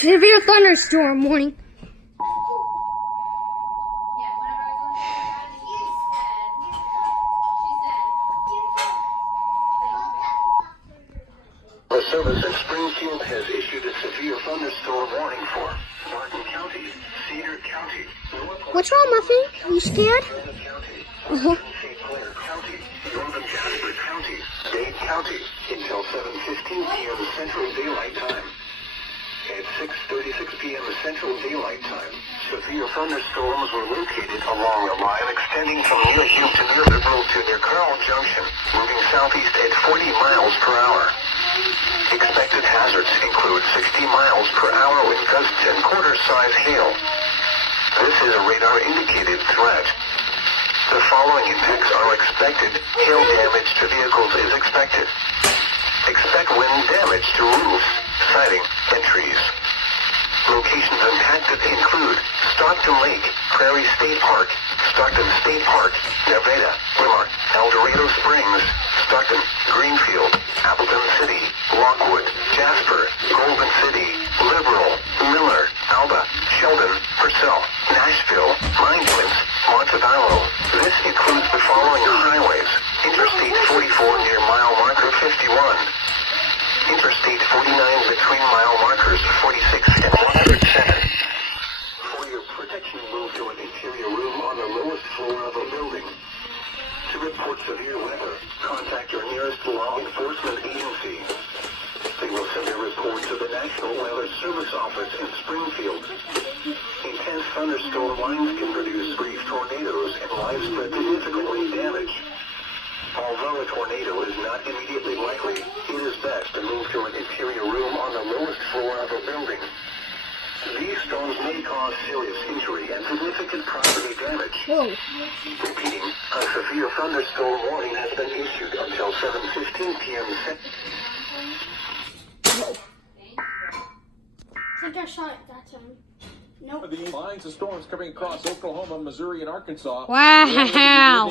Severe thunderstorm warning. The service in Springfield has issued a severe thunderstorm warning for Martin County, Cedar County, What's wrong, Muffin? Are you scared? County, Uh-huh. St. Clair County, Northern Jasper County, Dade County, until 7:15 p.m. Central Daylight Time. At 6:36 p.m. Central Daylight Time, severe thunderstorms were located along a line extending from near Hume to near Liberal to near Carl Junction, moving southeast at 40 miles per hour. Expected hazards include 60 miles per hour with gusts and quarter-size hail. This is a radar-indicated threat. The following impacts are expected. Hail damage to vehicles is expected. Expect wind damage to roofs, siding, and trees. Locations impacted include Stockton Lake, Prairie State Park, Stockton State Park, Nevada, Willmar, El Dorado Springs, Stockton, Greenfield, Appleton City, Lockwood, Jasper, Golden City, Liberal, Miller, Alba, Sheldon, Purcell, Nashville, Mine Twins, Montebello. This includes the following highways: Interstate 44 near mile marker 51, Interstate 49 between mile markers 46 and 107. For your protection, move to an interior room on the lowest floor of a building. To report severe weather, contact your nearest law enforcement agency. They will send a report to the National Weather Service office in Springfield. Intense thunderstorm lines can produce brief tornadoes and widespread significant damage. Although a tornado is not immediately likely, it is best to move to an interior room on the lowest floor of a building. These storms may cause serious injury and significant property damage. Whoa. Repeating, a severe thunderstorm warning has been issued until 7:15 p.m. Whoa. I think I shot it that time. Nope. The lines of storms coming across Oklahoma, Missouri, and Arkansas. Wow.